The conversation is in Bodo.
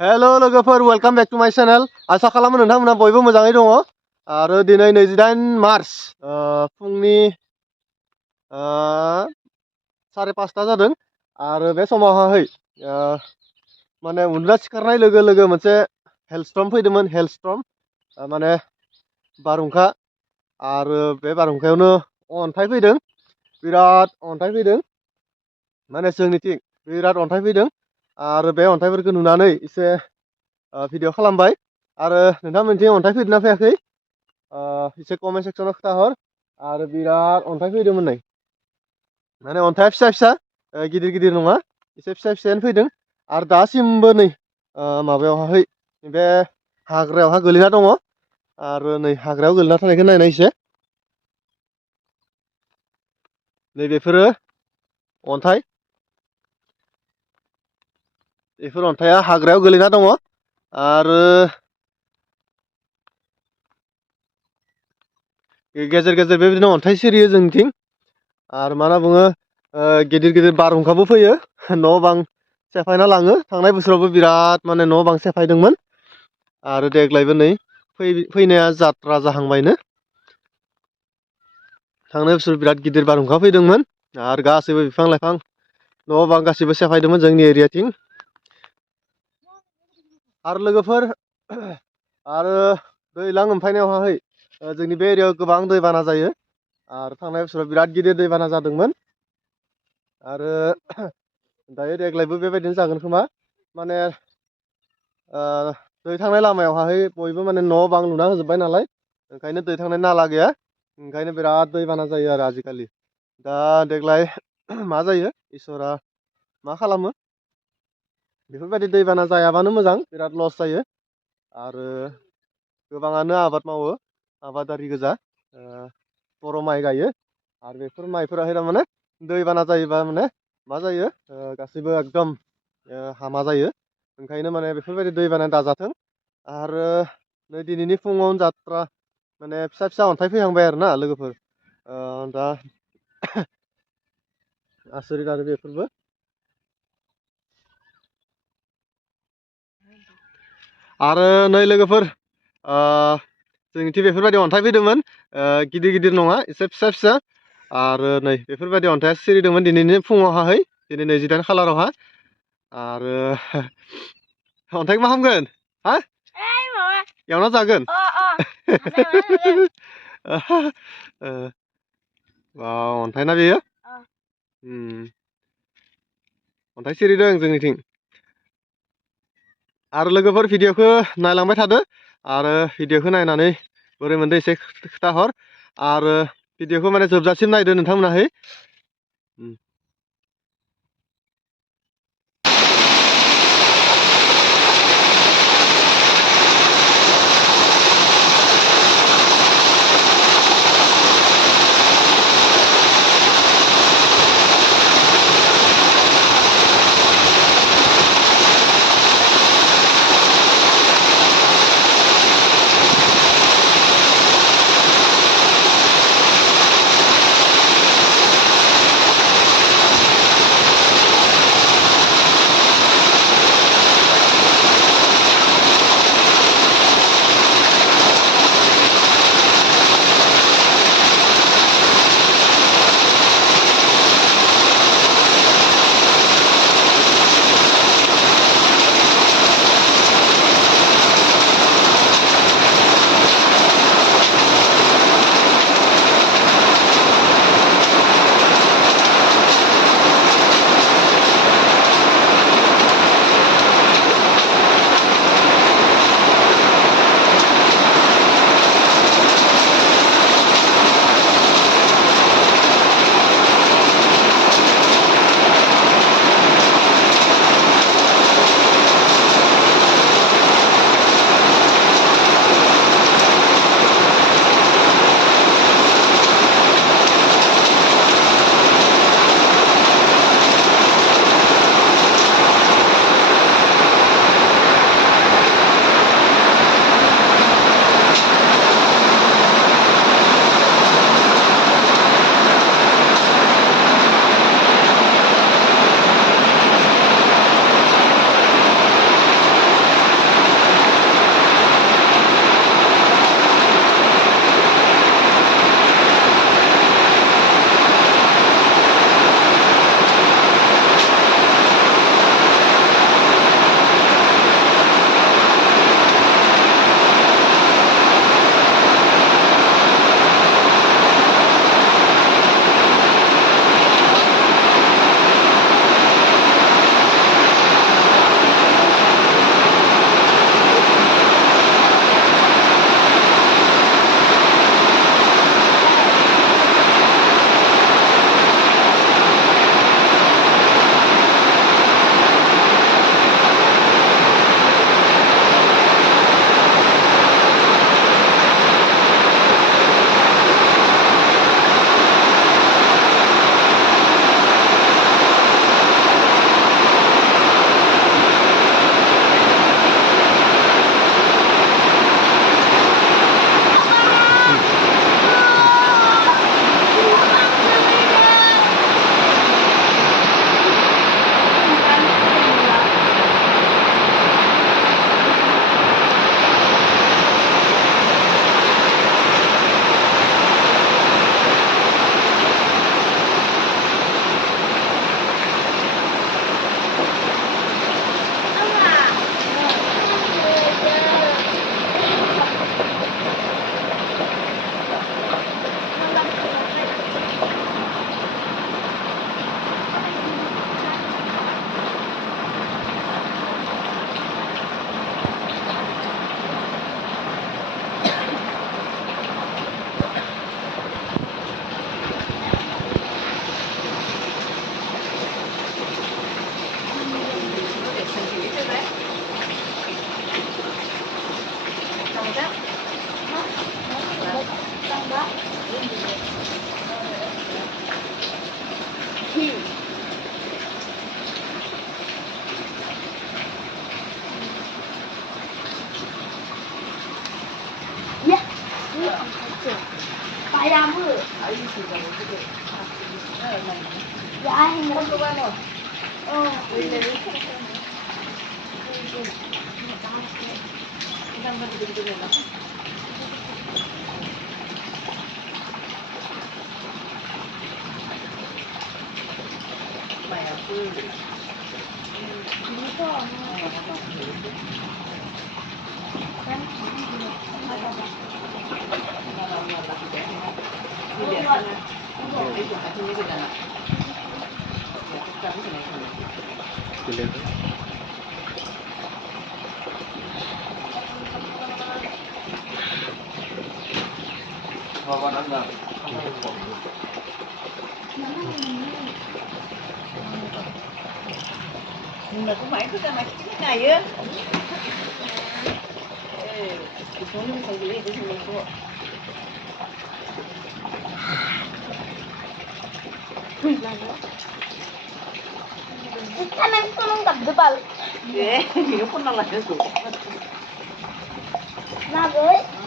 हेल' लोगोफोर वेलकाम बेक टु माय चेनेल आसा खालामो नोंथांमोना बयबो मोजाङै दङ आरो दिनै 28 मार्च फुंनि 5:30 जादों आरो बे समावहाय माने उन्दुना सिखारनाय लोगो लोगो मोनसे हेलस्टर्म फैदोंमोन हेलस्टर्म माने बारहुंखा आरो बे बारहुंखायावनो अन्थाइ फैदों बिराद अन्थाइ फैदों माने जोंनिथिं बिराद अन्थाइ फैदों आरो बे अन्थाइफोरखौ नुनानै एसे भिडिअ खालामबाय आरो नोंथांमोनथिं अन्थाइ फैदोंना फैयाखै एसे कमेन्ट सेक्सनाव खोन्थाहर आरो बिराद अन्थाइ फैदोंमोन नै माने अन्थाइआ फिसा फिसा गिदिर गिदिर नङा एसे फिसा फिसायानो फैदों आरो दासिमबो नै माबायावहाय बे हाग्रायावहा गोलैना दङ आरो नै हाग्रायाव गोलैना थानायखौ नायनाय एसे नै बेफोरो अन्थाइ बेफोर अन्थाइआ हाग्रायाव गोलैना दङ आरो गेजेर गेजेर बेबायदिनो अन्थाइ सिरियो जोंनिथिं आरो मा होनना बुङो गिदिर गिदिर बारहुंखाबो फैयो न' बां सेफायना लाङो थांनाय बोसोरावबो बिराद माने न' बां सेफायदोंमोन आरो देग्लायबो नै फैनाया जात्रा जाहांबायनो थांनाय बोसोर बिराद गिदिर बारहुंखा फैदोंमोन आरो गासैबो बिफां लाइफां न' बां गासैबो सेफायदोंमोन जोंनि एरियाथिं आरो लोगोफोर आरो दैज्लां मोनफैनायावहाय जोंनि बे एरियायाव गोबां दैबाना जायो आरो थांनाय बोसोराव बिराद गिदिर दैबाना जादोंमोन आरो दायो देग्लायबो बेबायदिनो जागोन खोमा माने दै थांनाय लामायावहाय बयबो माने न' बां लुना होजोब्बाय नालाय ओंखायनो दै थांनाय नाला गैया ओंखायनो बिराद दैबाना जायो आरो आजिखालि दा देग्लाय मा जायो इसोरा मा खालामो बेफोरबायदि दैबाना जायाबानो मोजां बिराद लस जायो आरो गोबाङानो आबाद मावो आबादारि गोजा बर' माइ गायो आरो बेफोर माइफोराहाय थारमाने दैबाना जायोबा माने मा जायो गासैबो एकदम हामा जायो ओंखायनो माने बेफोरबायदि दैबाना दाजाथों आरो नै दिनैनि फुङावनो जात्रा माने फिसा फिसा अन्थाइ फैहांबाय आरो ना लोगोफोर दा आसरित आरो बेफोरबो आरो नै लोगोफोर जोंनिथिं बेफोरबायदि अन्थाइ फैदोंमोन गिदिर गिदिर नङा एसे फिसा फिसा आरो नै बेफोरबायदि अन्थाइआ सिरिदोंमोन दिनैनि फुङावहाय दिनै 28 खालारावहा आरो अन्थाइखौ मा खालामगोन हा एवना जागोन अन्थाइ ना बेयो अन्थाइ सिरिदों जोंनिथिं आरो लोगोफोर भिडिअखौ नायलांबाय थादो आरो भिडिअखौ नायनानै बोरै मोनदों एसे खोथाहर आरो भिडिअखौ माने जोबजासिम नायदो नोंथांमोनाहै Tại làm bữa. Dạ anh muốn có bao nhiêu? Đi lên. Nhưng mà cũng phải cứ ra mà cái này á. Cái số nó phải gì cái gì của. Kan aku ngomong tak debal. Ghê, thì nó không năng là cái gì. Nah, guys.